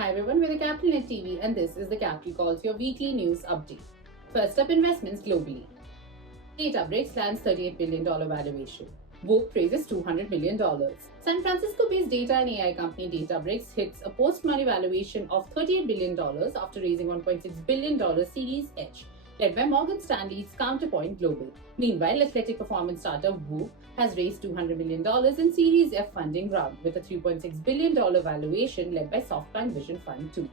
Hi everyone, we're the CapitalNet TV and this is the Capital Calls, your weekly news update. First up, investments globally. Databricks lands $38 billion valuation. Whoop raises $200 million. San Francisco-based data and AI company Databricks hits a post-money valuation of $38 billion after raising $1.6 billion Series H, led by Morgan Stanley's Counterpoint Global. Meanwhile, athletic performance startup Whoop has raised $200 million in Series F funding round with a $3.6 billion valuation led by SoftBank Vision Fund 2.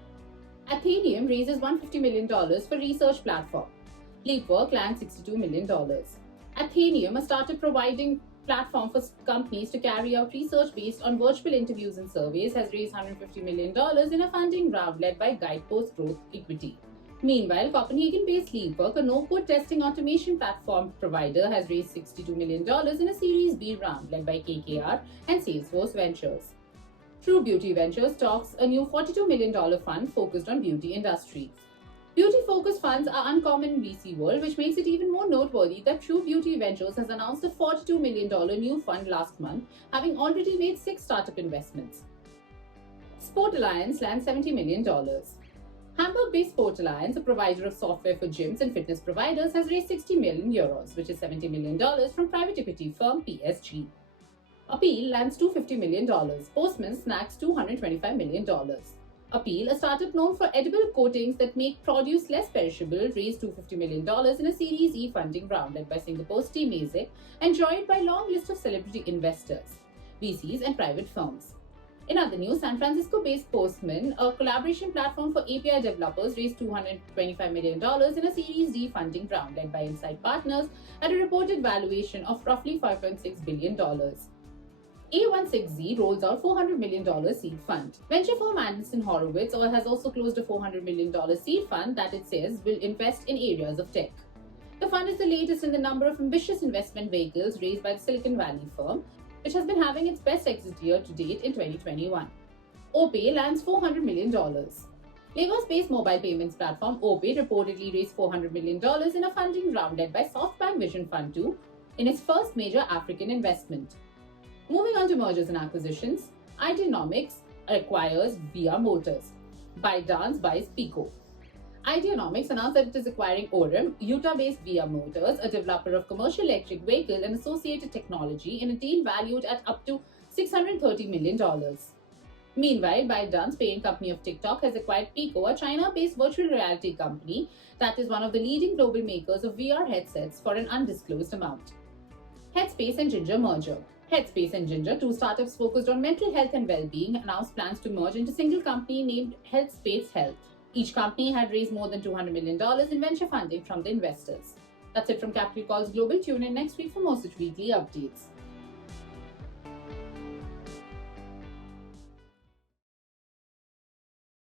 Athenium raises $150 million for research platform. LeapWork lands $62 million. Athenium, a startup providing platform for companies to carry out research based on virtual interviews and surveys, has raised $150 million in a funding round led by Guidepost Growth Equity. Meanwhile, Copenhagen-based LeapWork, a no-code testing automation platform provider, has raised $62 million in a Series B round led by KKR and Salesforce Ventures. True Beauty Ventures talks a new $42 million fund focused on beauty industries. Beauty-focused funds are uncommon in VC world, which makes it even more noteworthy that True Beauty Ventures has announced a $42 million new fund last month, having already made 6 startup investments. Sport Alliance lands $70 million. Hamburg-based Sport Alliance, a provider of software for gyms and fitness providers, has raised 60 million euros, which is $70 million from private equity firm PSG. Appeal lands $250 million. Postman snacks $225 million. Appeal, a startup known for edible coatings that make produce less perishable, raised $250 million in a Series E funding round led by Singapore's Temasek and joined by a long list of celebrity investors, VCs and private firms. In other news, San Francisco-based Postman, a collaboration platform for API developers, raised $225 million in a Series D funding round led by Insight Partners at a reported valuation of roughly $5.6 billion. A16Z rolls out $400 million seed fund. Venture firm Andreessen Horowitz has also closed a $400 million seed fund that it says will invest in areas of tech. The fund is the latest in the number of ambitious investment vehicles raised by the Silicon Valley firm, which has been having its best exit year to date in 2021. OPay lands $400 million. Lagos-based mobile payments platform OPay reportedly raised $400 million in a funding round led by SoftBank Vision Fund 2 in its first major African investment. Moving on to mergers and acquisitions, Ideanomics acquires Via Motors. ByteDance buys Pico. Ideanomics announced that it is acquiring Orem, Utah-based Via Motors, a developer of commercial electric vehicle and associated technology, in a deal valued at up to $630 million. Meanwhile, ByteDance, parent company of TikTok, has acquired Pico, a China-based virtual reality company that is one of the leading global makers of VR headsets, for an undisclosed amount. Headspace and Ginger merger. Headspace and Ginger, 2 startups focused on mental health and well-being, announced plans to merge into a single company named Headspace Health. Each company had raised more than $200 million in venture funding from the investors. That's it from Capital Calls Global. Tune in next week for more such weekly updates.